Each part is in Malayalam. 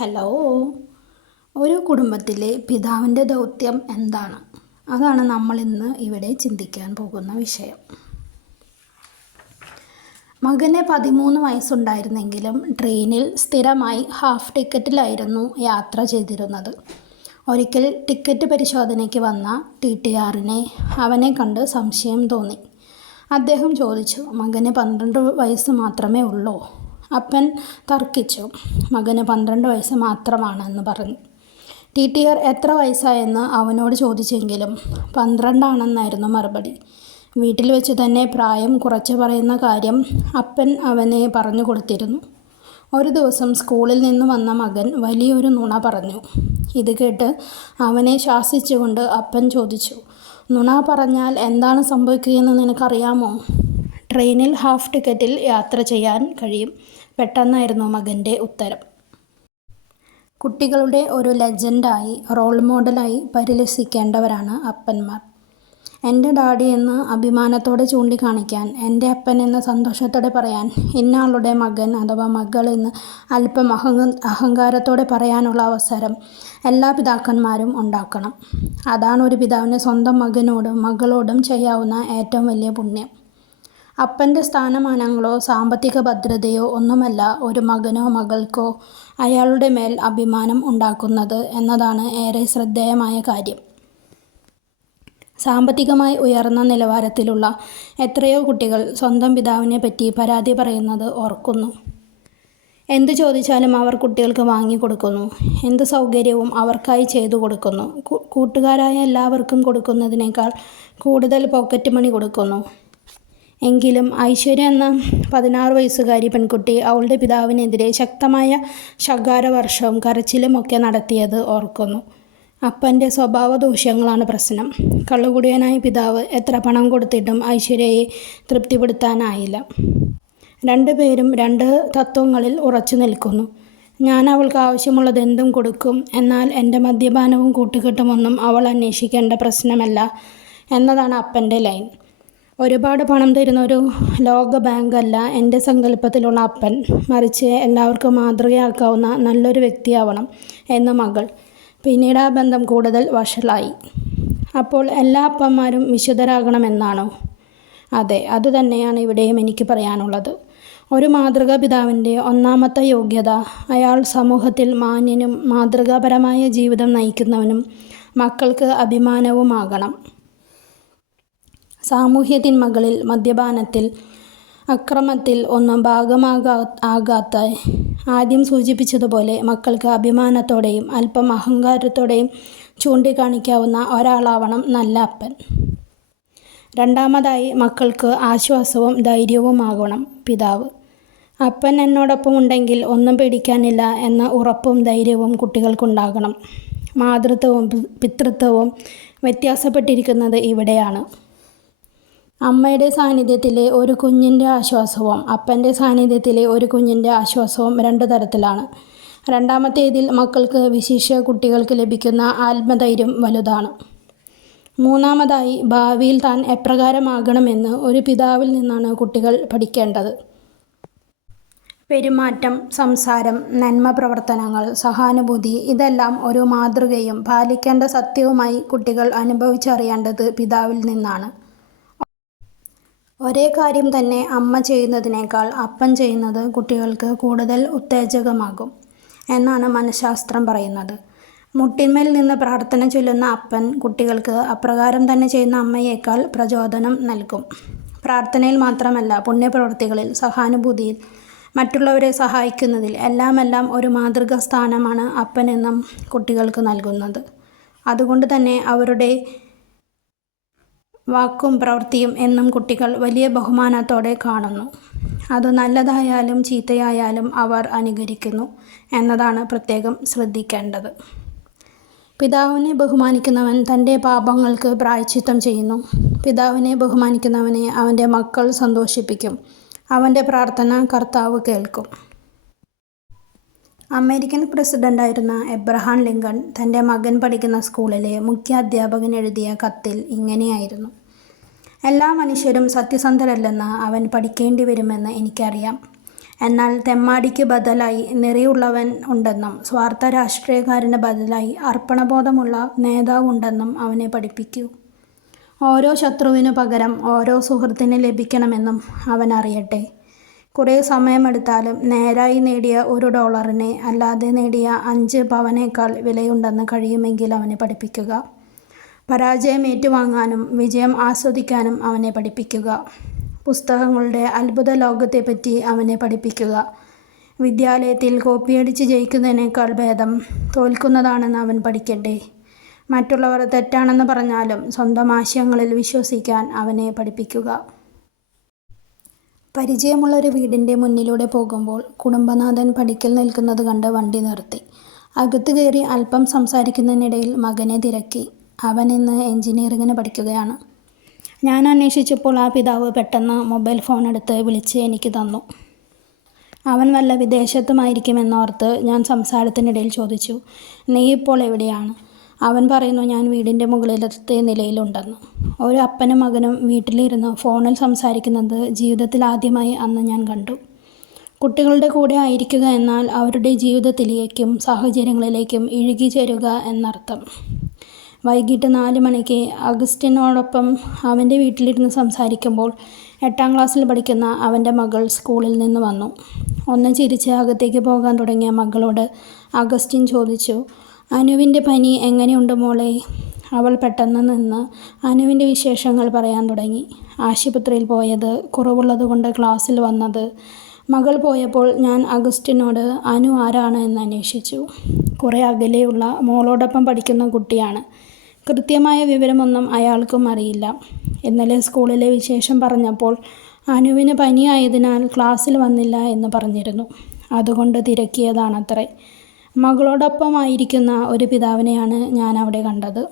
ഹലോ. ഒരു കുടുംബത്തിലെ പിതാവിൻ്റെ ദൗത്യം എന്താണ്? അതാണ് നമ്മൾ ഇന്ന് ഇവിടെ ചിന്തിക്കാൻ പോകുന്ന വിഷയം. മകന് 13 വയസ്സുണ്ടായിരുന്നെങ്കിലും ട്രെയിനിൽ സ്ഥിരമായി ഹാഫ് ടിക്കറ്റിലായിരുന്നു യാത്ര ചെയ്തിരുന്നത്. ഒരിക്കൽ ടിക്കറ്റ് പരിശോധനയ്ക്ക് വന്ന ടി.ടി.ആറിനെ അവനെ കണ്ട് സംശയം തോന്നി. അദ്ദേഹം ചോദിച്ചു, മകന് 12 വയസ്സ് മാത്രമേ ഉള്ളൂ? അപ്പൻ തർക്കിച്ചു. മകന് 12 വയസ്സ് മാത്രമാണെന്ന് പറഞ്ഞു. ടി.ടി.ആർ എത്ര വയസ്സായെന്ന് അവനോട് ചോദിച്ചെങ്കിലും 12 ആണെന്നായിരുന്നു മറുപടി. വീട്ടിൽ വെച്ച് തന്നെ പ്രായം കുറച്ച് പറയുന്ന കാര്യം അപ്പൻ അവനെ പറഞ്ഞു കൊടുത്തിരുന്നു. ഒരു ദിവസം സ്കൂളിൽ നിന്ന് വന്ന മകൻ വലിയൊരു നുണ പറഞ്ഞു. ഇത് കേട്ട് അവനെ ശാസിച്ചുകൊണ്ട് അപ്പൻ ചോദിച്ചു, നുണ പറഞ്ഞാൽ എന്താണ് സംഭവിക്കുകയെന്ന് നിനക്കറിയാമോ? ട്രെയിനിൽ ഹാഫ് ടിക്കറ്റിൽ യാത്ര ചെയ്യാൻ കഴിയും. പെട്ടെന്നായിരുന്നു മകൻ്റെ ഉത്തരം. കുട്ടികളുടെ ഒരു ലെജൻഡായി, റോൾ മോഡലായി പരിലസിക്കേണ്ടവരാണ് അപ്പന്മാർ. എൻ്റെ ഡാഡി എന്ന് അഭിമാനത്തോടെ ചൂണ്ടിക്കാണിക്കാൻ, എൻ്റെ അപ്പൻ എന്ന് സന്തോഷത്തോടെ പറയാൻ, ഇന്നയാളുടെ മകൻ അഥവാ മകൾ എന്ന് അല്പം അഹങ്കാരത്തോടെ പറയാനുള്ള അവസരം എല്ലാ പിതാക്കന്മാരും ഉണ്ടാക്കണം. അതാണ് ഒരു പിതാവിന് സ്വന്തം മകനോടും മകളോടും ചെയ്യാവുന്ന ഏറ്റവും വലിയ പുണ്യം. അപ്പൻ്റെ സ്ഥാനമാനങ്ങളോ സാമ്പത്തിക ഭദ്രതയോ ഒന്നുമല്ല ഒരു മകനോ മകൾക്കോ അയാളുടെ മേൽ അഭിമാനം ഉണ്ടാക്കുന്നത് എന്നതാണ് ഏറെ ശ്രദ്ധേയമായ കാര്യം. സാമ്പത്തികമായി ഉയർന്ന നിലവാരത്തിലുള്ള എത്രയോ കുട്ടികൾ സ്വന്തം പിതാവിനെ പറ്റി പരാതി പറയുന്നത് ഓർക്കുന്നു. എന്ത് ചോദിച്ചാലും അവർ കുട്ടികൾക്ക് വാങ്ങിക്കൊടുക്കുന്നു. എന്ത് സൗകര്യവും അവർക്കായി ചെയ്തു കൊടുക്കുന്നു. കൂട്ടുകാരായ എല്ലാവർക്കും കൊടുക്കുന്നതിനേക്കാൾ കൂടുതൽ പോക്കറ്റ് മണി കൊടുക്കുന്നു. എങ്കിലും ഐശ്വര്യ എന്ന 16 വയസ്സുകാരി പെൺകുട്ടി അവളുടെ പിതാവിനെതിരെ ശക്തമായ ശകാരവർഷവും കരച്ചിലുമൊക്കെ നടത്തിയത് ഓർക്കുന്നു. അപ്പൻ്റെ സ്വഭാവ ദൂഷ്യങ്ങളാണ് പ്രശ്നം. കള്ളുകുടിയനായ പിതാവ് എത്ര പണം കൊടുത്തിട്ടും ഐശ്വര്യയെ തൃപ്തിപ്പെടുത്താനായില്ല. രണ്ടുപേരും രണ്ട് തത്വങ്ങളിൽ ഉറച്ചു നിൽക്കുന്നു. ഞാൻ അവൾക്ക് ആവശ്യമുള്ളതെന്തും കൊടുക്കും, എന്നാൽ എൻ്റെ മദ്യപാനവും കൂട്ടുകെട്ടുമൊന്നും അവൾ അന്വേഷിക്കേണ്ട പ്രശ്നമല്ല എന്നതാണ് അപ്പൻ്റെ ലൈൻ. ഒരുപാട് പണം തരുന്ന ഒരു ലോക ബാങ്കല്ല എൻ്റെ സങ്കല്പത്തിലുള്ള അപ്പൻ, മറിച്ച് എല്ലാവർക്കും മാതൃകയാക്കാവുന്ന നല്ലൊരു വ്യക്തിയാവണം എന്ന് മകൾ. പിന്നീട് ആ ബന്ധം കൂടുതൽ വഷളായി. അപ്പോൾ എല്ലാ അപ്പന്മാരും വിശുദ്ധരാകണമെന്നാണോ? അതെ, അതുതന്നെയാണ് ഇവിടെയും എനിക്ക് പറയാനുള്ളത്. ഒരു മാതൃകാ പിതാവിൻ്റെ ഒന്നാമത്തെ യോഗ്യത, അയാൾ സമൂഹത്തിൽ മാന്യനും മാതൃകാപരമായ ജീവിതം നയിക്കുന്നവനും മക്കൾക്ക് അഭിമാനവുമാകണം. സാമൂഹ്യ തിന്മകളിൽ, മദ്യപാനത്തിൽ, അക്രമത്തിൽ ഒന്നും ഭാഗമാകാത്ത, ആദ്യം സൂചിപ്പിച്ചതുപോലെ മക്കൾക്ക് അഭിമാനത്തോടെയും അല്പം അഹങ്കാരത്തോടെയും ചൂണ്ടിക്കാണിക്കാവുന്ന ഒരാളാവണം നല്ല അപ്പൻ. രണ്ടാമതായി, മക്കൾക്ക് ആശ്വാസവും ധൈര്യവുമാകണം പിതാവ്. അപ്പൻ എന്നോടൊപ്പം ഉണ്ടെങ്കിൽ ഒന്നും പേടിക്കാനില്ല എന്ന ഉറപ്പും ധൈര്യവും കുട്ടികൾക്കുണ്ടാകണം. മാതൃത്വവും പിതൃത്വവും വ്യത്യാസപ്പെട്ടിരിക്കുന്നത് ഇവിടെയാണ്. അമ്മയുടെ സാന്നിധ്യത്തിലെ ഒരു കുഞ്ഞിൻ്റെ ആശ്വാസവും അപ്പൻ്റെ സാന്നിധ്യത്തിലെ ഒരു കുഞ്ഞിൻ്റെ ആശ്വാസവും രണ്ടു തരത്തിലാണ്. രണ്ടാമത്തേതിൽ മക്കൾക്ക്, വിശിഷ്യ കുട്ടികൾക്ക് ലഭിക്കുന്ന ആത്മധൈര്യം വലുതാണ്. മൂന്നാമതായി, ഭാവിയിൽ താൻ എപ്രകാരമാകണമെന്ന് ഒരു പിതാവിൽ നിന്നാണ് കുട്ടികൾ പഠിക്കേണ്ടത്. പെരുമാറ്റം, സംസാരം, നന്മ പ്രവർത്തനങ്ങൾ, സഹാനുഭൂതി, ഇതെല്ലാം ഒരു മാതൃകയും പാലിക്കേണ്ട സത്യവുമായി കുട്ടികൾ അനുഭവിച്ചറിയേണ്ടത് പിതാവിൽ നിന്നാണ്. ഒരേ കാര്യം തന്നെ അമ്മ ചെയ്യുന്നതിനേക്കാൾ അപ്പൻ ചെയ്യുന്നത് കുട്ടികൾക്ക് കൂടുതൽ ഉത്തേജകമാകും എന്നാണ് മനഃശാസ്ത്രം പറയുന്നത്. മുട്ടിന്മേൽ നിന്ന് പ്രാർത്ഥന ചൊല്ലുന്ന അപ്പൻ കുട്ടികൾക്ക് അപ്രകാരം തന്നെ ചെയ്യുന്ന അമ്മയേക്കാൾ പ്രചോദനം നൽകും. പ്രാർത്ഥനയിൽ മാത്രമല്ല, പുണ്യപ്രവൃത്തികളിൽ, സഹാനുഭൂതിയിൽ, മറ്റുള്ളവരെ സഹായിക്കുന്നതിൽ എല്ലാം ഒരു മാതൃകാ സ്ഥാനമാണ് അപ്പനെന്നും കുട്ടികൾക്ക് നൽകുന്നത്. അതുകൊണ്ട് തന്നെ അവരുടെ വാക്കും പ്രവൃത്തിയും എന്നും കുട്ടികൾ വലിയ ബഹുമാനത്തോടെ കാണുന്നു. അത് നല്ലതായാലും ചീത്തയായാലും അവർ അനുകരിക്കുന്നു എന്നതാണ് പ്രത്യേകം ശ്രദ്ധിക്കേണ്ടത്. പിതാവിനെ ബഹുമാനിക്കുന്നവൻ തൻ്റെ പാപങ്ങൾക്ക് പ്രായശ്ചിത്തം ചെയ്യുന്നു. പിതാവിനെ ബഹുമാനിക്കുന്നവനെ അവൻ്റെ മക്കൾ സന്തോഷിപ്പിക്കും. അവൻ്റെ പ്രാർത്ഥന കർത്താവ് കേൾക്കും. അമേരിക്കൻ പ്രസിഡൻ്റായിരുന്ന എബ്രഹാം ലിങ്കൺ തൻ്റെ മകൻ പഠിക്കുന്ന സ്കൂളിലെ മുഖ്യ അധ്യാപകൻ എഴുതിയ കത്തിൽ ഇങ്ങനെയായിരുന്നു: എല്ലാ മനുഷ്യരും സത്യസന്ധരല്ലെന്ന് അവൻ പഠിക്കേണ്ടി വരുമെന്ന് എനിക്കറിയാം. എന്നാൽ തെമ്മാടിക്ക് ബദലായി നെറിയുള്ളവൻ ഉണ്ടെന്നും സ്വാർത്ഥ രാഷ്ട്രീയക്കാരന് ബദലായി അർപ്പണബോധമുള്ള നേതാവുണ്ടെന്നും അവനെ പഠിപ്പിക്കൂ. ഓരോ ശത്രുവിനു പകരം ഓരോ സുഹൃത്തിന് ലഭിക്കണമെന്നും അവൻ അറിയട്ടെ. കുറേ സമയമെടുത്താലും നേരായി നേടിയ $1 അല്ലാതെ നേടിയ 5 പവനേക്കാൾ വിലയുണ്ടെന്ന് കഴിയുമെങ്കിൽ അവനെ പഠിപ്പിക്കുക. പരാജയം ഏറ്റുവാങ്ങാനും വിജയം ആസ്വദിക്കാനും അവനെ പഠിപ്പിക്കുക. പുസ്തകങ്ങളുടെ അത്ഭുത ലോകത്തെപ്പറ്റി അവനെ പഠിപ്പിക്കുക. വിദ്യാലയത്തിൽ കോപ്പിയടിച്ച് ജയിക്കുന്നതിനേക്കാൾ ഭേദം തോൽക്കുന്നതാണെന്ന് അവൻ പഠിക്കട്ടെ. മറ്റുള്ളവർ തെറ്റാണെന്ന് പറഞ്ഞാലും സ്വന്തം ആശയങ്ങളിൽ വിശ്വസിക്കാൻ അവനെ പഠിപ്പിക്കുക. പരിചയമുള്ളൊരു വീടിൻ്റെ മുന്നിലൂടെ പോകുമ്പോൾ കുടുംബനാഥൻ പടിക്കൽ നിൽക്കുന്നത് കണ്ട് വണ്ടി നിർത്തി. അകത്ത് കയറി അല്പം സംസാരിക്കുന്നതിനിടയിൽ മകനെ തിരക്കി. അവൻ ഇന്ന് എഞ്ചിനീയറിങ്ങിന് പഠിക്കുകയാണ്. ഞാൻ അന്വേഷിച്ചപ്പോൾ ആ പിതാവ് പെട്ടെന്ന് മൊബൈൽ ഫോൺ എടുത്ത് വിളിച്ച് എനിക്ക് തന്നു. അവൻ വല്ല വിദേശത്തുമായിരിക്കുമെന്നോർത്ത് ഞാൻ സംസാരത്തിനിടയിൽ ചോദിച്ചു, നീ ഇപ്പോൾ എവിടെയാണ്? അവൻ പറയുന്നു, ഞാൻ വീടിൻ്റെ മുകളിലത്തെ നിലയിലുണ്ടെന്ന്. ഒരു അപ്പനും മകനും വീട്ടിലിരുന്ന് ഫോണിൽ സംസാരിക്കുന്നത് ജീവിതത്തിൽ ആദ്യമായി അന്ന് ഞാൻ കണ്ടു. കുട്ടികളുടെ കൂടെ ആയിരിക്കുക എന്നാൽ അവരുടെ ജീവിതത്തിലേക്കും സാഹചര്യങ്ങളിലേക്കും ഇഴുകിച്ചേരുക എന്നർത്ഥം. വൈകിട്ട് 4 മണിക്ക് അഗസ്റ്റിനോടൊപ്പം അവൻ്റെ വീട്ടിലിരുന്ന് സംസാരിക്കുമ്പോൾ 8ാം ക്ലാസ്സിൽ പഠിക്കുന്ന അവൻ്റെ മകൾ സ്കൂളിൽ നിന്ന് വന്നു. ഒന്ന് ചിരിച്ച് അകത്തേക്ക് പോകാൻ തുടങ്ങിയ മകളോട് അഗസ്റ്റിൻ ചോദിച്ചു, അനുവിൻ്റെ പനി എങ്ങനെയുണ്ട് മോളെ? അവൾ പെട്ടെന്ന് നിന്ന് അനുവിൻ്റെ വിശേഷങ്ങൾ പറയാൻ തുടങ്ങി. ആശുപത്രിയിൽ പോയത്, കുറവുള്ളതുകൊണ്ട് ക്ലാസ്സിൽ വന്നത്. മകൾ പോയപ്പോൾ ഞാൻ അഗസ്റ്റിനോട് അനു ആരാണ് എന്ന് അന്വേഷിച്ചു. കുറേ അകലെയുള്ള മോളോടൊപ്പം പഠിക്കുന്ന കുട്ടിയാണ്. കൃത്യമായ വിവരമൊന്നും അയാൾക്കും അറിയില്ല. ഇന്നലെ സ്കൂളിലെ വിശേഷം പറഞ്ഞപ്പോൾ അനുവിന് പനിയായതിനാൽ ക്ലാസ്സിൽ വന്നില്ല എന്ന് പറഞ്ഞിരുന്നു. അതുകൊണ്ട് തിരക്കിയതാണത്രേ. മകളോടൊപ്പമായിരിക്കുന്ന ഒരു പിതാവിനെയാണ് ഞാൻ അവിടെ കണ്ടത്.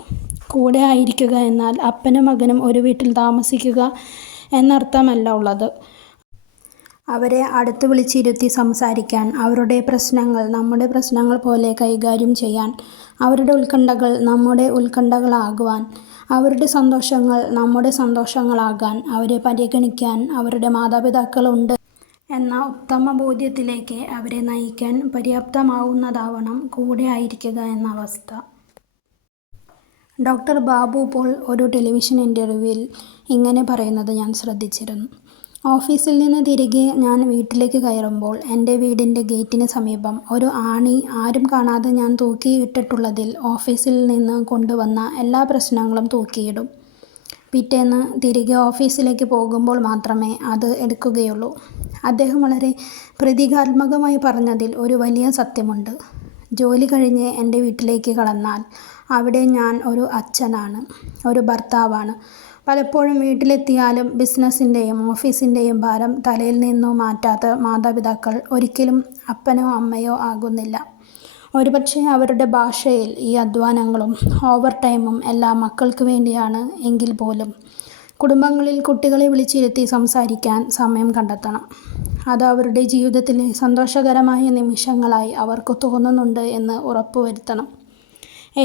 കൂടെ ആയിരിക്കുക എന്നാൽ അപ്പനും മകനും ഒരു വീട്ടിൽ താമസിക്കുക എന്നർത്ഥമല്ല ഉള്ളത്. അവരെ അടുത്ത് വിളിച്ചിരുത്തി സംസാരിക്കാൻ, അവരുടെ പ്രശ്നങ്ങൾ നമ്മുടെ പ്രശ്നങ്ങൾ പോലെ കൈകാര്യം ചെയ്യാൻ, അവരുടെ ഉത്കണ്ഠകൾ നമ്മുടെ ഉത്കണ്ഠകളാകുവാൻ, അവരുടെ സന്തോഷങ്ങൾ നമ്മുടെ സന്തോഷങ്ങളാകാൻ, അവരെ പരിഗണിക്കാൻ അവരുടെ മാതാപിതാക്കളുണ്ട് എന്ന ഉത്തമ ബോധ്യത്തിലേക്ക് അവരെ നയിക്കാൻ പര്യാപ്തമാവുന്നതാവണം കൂടെ ആയിരിക്കുക എന്ന അവസ്ഥ. ഡോക്ടർ ബാബു പോൾ ഒരു ടെലിവിഷൻ ഇൻ്റർവ്യൂവിൽ ഇങ്ങനെ പറയുന്നത് ഞാൻ ശ്രദ്ധിച്ചിരുന്നു. ഓഫീസിൽ നിന്ന് തിരികെ ഞാൻ വീട്ടിലേക്ക് കയറുമ്പോൾ എൻ്റെ വീടിൻ്റെ ഗേറ്റിന് സമീപം ഒരു ആണി ആരും കാണാതെ ഞാൻ തൂക്കിയിട്ടിട്ടുള്ളതിൽ ഓഫീസിൽ നിന്ന് കൊണ്ടുവന്ന എല്ലാ പ്രശ്നങ്ങളും തൂക്കിയിടും. പിറ്റേന്ന് തിരികെ ഓഫീസിലേക്ക് പോകുമ്പോൾ മാത്രമേ അത് എടുക്കുകയുള്ളൂ. അദ്ദേഹം വളരെ പ്രതീകാത്മകമായി പറഞ്ഞതിൽ ഒരു വലിയ സത്യമുണ്ട്. ജോലി കഴിഞ്ഞ് എൻ്റെ വീട്ടിലേക്ക് കടന്നാൽ അവിടെ ഞാൻ ഒരു അച്ഛനാണ്, ഒരു ഭർത്താവാണ്. പലപ്പോഴും വീട്ടിലെത്തിയാലും ബിസിനസ്സിൻ്റെയും ഓഫീസിൻ്റെയും ഭാരം തലയിൽ നിന്നു മാറ്റാത്ത മാതാപിതാക്കൾ ഒരിക്കലും അപ്പനോ അമ്മയോ ആകുന്നില്ല. ഒരുപക്ഷെ അവരുടെ ഭാഷയിൽ ഈ അധ്വാനങ്ങളും ഓവർ ടൈമും എല്ലാം മക്കൾക്ക് വേണ്ടിയാണ് എങ്കിൽ പോലും കുടുംബങ്ങളിൽ കുട്ടികളെ വിളിച്ചിരുത്തി സംസാരിക്കാൻ സമയം കണ്ടെത്തണം. അത് അവരുടെ ജീവിതത്തിലെ സന്തോഷകരമായ നിമിഷങ്ങളായി അവർക്ക് തോന്നുന്നുണ്ട് എന്ന് ഉറപ്പുവരുത്തണം.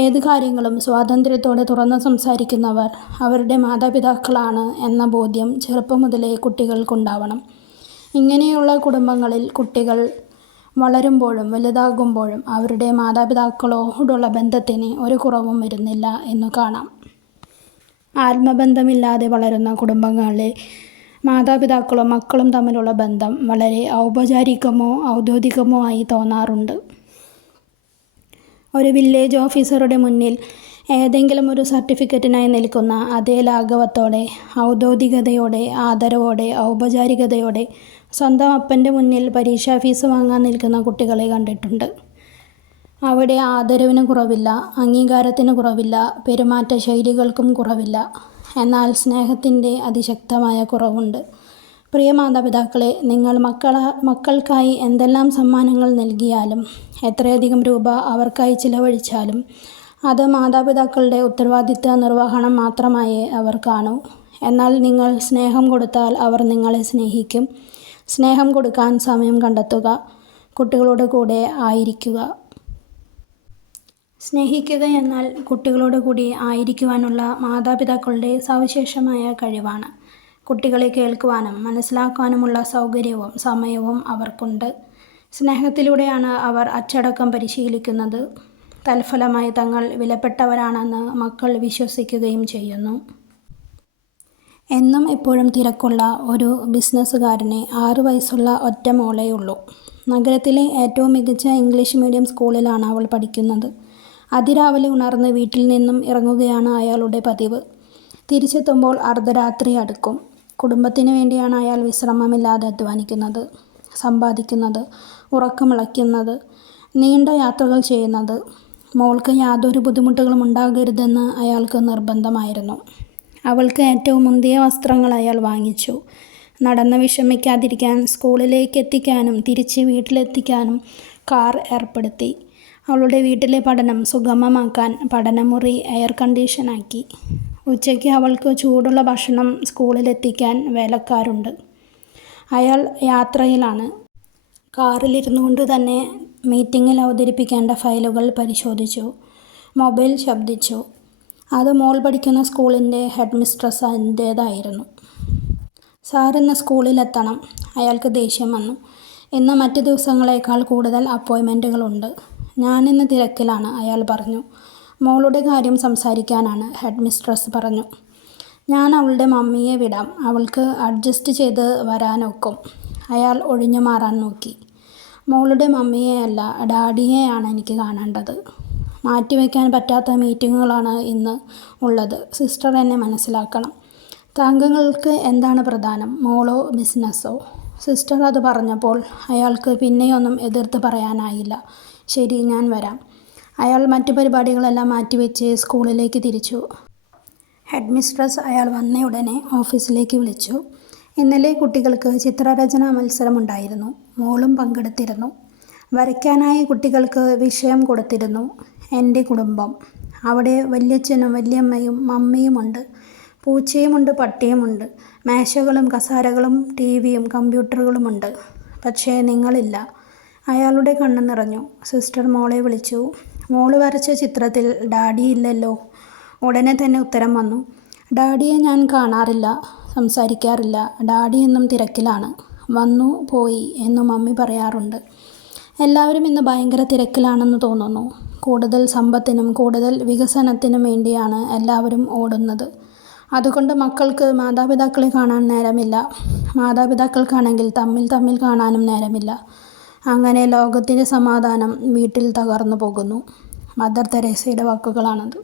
ഏത് കാര്യങ്ങളും സ്വാതന്ത്ര്യത്തോടെ തുറന്ന് സംസാരിക്കുന്നവർ അവരുടെ മാതാപിതാക്കളാണ് എന്ന ബോധ്യം ചെറുപ്പം മുതലേ കുട്ടികൾക്കുണ്ടാവണം. ഇങ്ങനെയുള്ള കുടുംബങ്ങളിൽ കുട്ടികൾ വളരുമ്പോഴും വലുതാകുമ്പോഴും അവരുടെ മാതാപിതാക്കളോടുള്ള ബന്ധത്തിന് ഒരു കുറവും വരുന്നില്ല എന്നു കാണാം. ആത്മബന്ധമില്ലാതെ വളരുന്ന കുടുംബങ്ങളിലെ മാതാപിതാക്കളും മക്കളും തമ്മിലുള്ള ബന്ധം വളരെ ഔപചാരികമോ ഔദ്യോഗികമോ ആയി തോന്നാറുണ്ട്. ഒരു വില്ലേജ് ഓഫീസറുടെ മുന്നിൽ ഏതെങ്കിലും ഒരു സർട്ടിഫിക്കറ്റിനായി നിൽക്കുന്ന അതേ ലാഘവത്തോടെ, ഔദ്യോഗികതയോടെ, ആദരവോടെ, ഔപചാരികതയോടെ സ്വന്തം അപ്പൻ്റെ മുന്നിൽ പരീക്ഷാ ഫീസ് വാങ്ങാൻ നിൽക്കുന്ന കുട്ടികളെ കണ്ടിട്ടുണ്ട്. അവിടെ ആദരവിന് കുറവില്ല, അംഗീകാരത്തിന് കുറവില്ല, പെരുമാറ്റ ശൈലികൾക്കും കുറവില്ല. എന്നാൽ സ്നേഹത്തിൻ്റെ അതിശക്തമായ കുറവുണ്ട്. പ്രിയ മാതാപിതാക്കളെ, നിങ്ങൾ മക്കൾക്കായി എന്തെല്ലാം സമ്മാനങ്ങൾ നൽകിയാലും എത്രയധികം രൂപ അവർക്കായി ചിലവഴിച്ചാലും അത് മാതാപിതാക്കളുടെ ഉത്തരവാദിത്ത നിർവഹണം മാത്രമായേ അവർ കാണൂ. എന്നാൽ നിങ്ങൾ സ്നേഹം കൊടുത്താൽ അവർ നിങ്ങളെ സ്നേഹിക്കും. സ്നേഹം കൊടുക്കാൻ സമയം കണ്ടെത്തുക. കുട്ടികളുടെ കൂടെ ആയിരിക്കുക. സ്നേഹിക്കുക എന്നാൽ കുട്ടികളോട് കൂടി ആയിരിക്കുവാനുള്ള മാതാപിതാക്കളുടെ സവിശേഷമായ കഴിവാണ്. കുട്ടികളെ കേൾക്കുവാനും മനസ്സിലാക്കാനുമുള്ള സൗകര്യവും സമയവും അവർക്കുണ്ട്. സ്നേഹത്തിലൂടെയാണ് അവർ അച്ചടക്കം പരിശീലിക്കുന്നത്. തൽഫലമായി തങ്ങൾ വിലപ്പെട്ടവരാണെന്ന് മക്കൾ വിശ്വസിക്കുകയും ചെയ്യുന്നു. എന്നും എപ്പോഴും തിരക്കുള്ള ഒരു ബിസിനസ്സുകാരന് 6 വയസ്സുള്ള ഒറ്റ മോളേയുള്ളൂ. നഗരത്തിലെ ഏറ്റവും മികച്ച ഇംഗ്ലീഷ് മീഡിയം സ്കൂളിലാണ് അവൾ പഠിക്കുന്നത്. അതിരാവിലെ ഉണർന്ന് വീട്ടിൽ നിന്നും ഇറങ്ങുകയാണ് അയാളുടെ പതിവ്. തിരിച്ചെത്തുമ്പോൾ അർദ്ധരാത്രി അടുക്കും. കുടുംബത്തിന് വേണ്ടിയാണ് അയാൾ വിശ്രമമില്ലാതെ അധ്വാനിക്കുന്നത്, സമ്പാദിക്കുന്നത്, ഉറക്കമിളയ്ക്കുന്നത്, നീണ്ട യാത്രകൾ ചെയ്യുന്നത്. മോൾക്ക് യാതൊരു ബുദ്ധിമുട്ടുകളും ഉണ്ടാകരുതെന്ന് അയാൾക്ക് നിർബന്ധമായിരുന്നു. അവൾക്ക് ഏറ്റവും മുന്തിയ വസ്ത്രങ്ങൾ അയാൾ വാങ്ങിച്ചു. നടന്ന് വിഷമിക്കാതിരിക്കാൻ സ്കൂളിലേക്ക് എത്തിക്കാനും തിരിച്ച് വീട്ടിലെത്തിക്കാനും കാർ ഏർപ്പെടുത്തി. അവളുടെ വീട്ടിലെ പഠനം സുഗമമാക്കാൻ പഠനമുറി എയർ കണ്ടീഷനാക്കി. ഉച്ചയ്ക്ക് അവൾക്ക് ചൂടുള്ള ഭക്ഷണം സ്കൂളിലെത്തിക്കാൻ വേലക്കാരുണ്ട്. അയാൾ യാത്രയിലാണ്. കാറിലിരുന്നുകൊണ്ട് തന്നെ മീറ്റിങ്ങിൽ അവതരിപ്പിക്കേണ്ട ഫയലുകൾ പരിശോധിച്ചു. മൊബൈൽ ശബ്ദിച്ചു. അത് മോൾ പഠിക്കുന്ന സ്കൂളിൻ്റെ ഹെഡ് മിസ്ട്രസിൻ്റേതായിരുന്നു. സാർ ഇന്ന് സ്കൂളിലെത്തണം. അയാൾക്ക് ദേഷ്യം വന്നു. ഇന്ന് മറ്റ് ദിവസങ്ങളേക്കാൾ കൂടുതൽ അപ്പോയിൻമെൻറ്റുകളുണ്ട്. ഞാനിന്ന് തിരക്കിലാണ്, അയാൾ പറഞ്ഞു. മോളുടെ കാര്യം സംസാരിക്കാനാണ്, ഹെഡ് മിസ്ട്രസ് പറഞ്ഞു. ഞാൻ അവളുടെ മമ്മിയെ വിടാം, അവൾക്ക് അഡ്ജസ്റ്റ് ചെയ്ത് വരാനൊക്കും. അയാൾ ഒഴിഞ്ഞു മാറാൻ നോക്കി. മോളുടെ മമ്മിയെയല്ല, ഡാഡിയെയാണ് എനിക്ക് കാണേണ്ടത്. മാറ്റിവെക്കാൻ പറ്റാത്ത മീറ്റിങ്ങുകളാണ് ഇന്ന് ഉള്ളത്. സിസ്റ്റർ എന്നെ മനസ്സിലാക്കണം. താങ്കൾക്ക് എന്താണ് പ്രധാനം, മോളോ ബിസിനസ്സോ? സിസ്റ്റർ അത് പറഞ്ഞപ്പോൾ അയാൾക്ക് പിന്നെയൊന്നും എതിർത്ത് പറയാനായില്ല. ശരി, ഞാൻ വരാം. അയാൾ മറ്റു പരിപാടികളെല്ലാം മാറ്റിവെച്ച് സ്കൂളിലേക്ക് തിരിച്ചു. ഹെഡ് മിസ്ട്രസ് അയാൾ വന്നയുടനെ ഓഫീസിലേക്ക് വിളിച്ചു. ഇന്നലെ കുട്ടികൾക്ക് ചിത്രരചനാ മത്സരമുണ്ടായിരുന്നു. മോളും പങ്കെടുത്തിരുന്നു. വരയ്ക്കാനായി കുട്ടികൾക്ക് വിഷയം കൊടുത്തിരുന്നു. എൻ്റെ കുടുംബം. അവിടെ വല്യച്ഛനും വല്യമ്മയും മമ്മിയുമുണ്ട്. പൂച്ചയുമുണ്ട്, പട്ടിയുമുണ്ട്. മേശകളും കസേരകളും ടിവിയും കമ്പ്യൂട്ടറുകളുമുണ്ട്. പക്ഷേ നിങ്ങളില്ല. അയാളുടെ കണ്ണ് നിറഞ്ഞു. സിസ്റ്റർ മോളെ വിളിച്ചു. മോള് വരച്ച ചിത്രത്തിൽ ഡാഡി ഇല്ലല്ലോ. ഉടനെ തന്നെ ഉത്തരം വന്നു. ഡാഡിയെ ഞാൻ കാണാറില്ല, സംസാരിക്കാറില്ല. ഡാഡി എന്നും തിരക്കിലാണ്. വന്നു പോയി എന്നു മമ്മി പറയാറുണ്ട്. എല്ലാവരും ഇന്ന് ഭയങ്കര തിരക്കിലാണെന്ന് തോന്നുന്നു. കൂടുതൽ സമ്പത്തിനും കൂടുതൽ വികസനത്തിനും വേണ്ടിയാണ് എല്ലാവരും ഓടുന്നത്. അതുകൊണ്ട് മക്കൾക്ക് മാതാപിതാക്കളെ കാണാൻ നേരമില്ല. മാതാപിതാക്കൾക്കാണെങ്കിൽ തമ്മിൽ കാണാനും നേരമില്ല. അങ്ങനെ ലോകത്തിൻ്റെ സമാധാനം വീട്ടിൽ തകർന്നു പോകുന്നു. മദർ തെരേസയുടെ വാക്കുകളാണത്.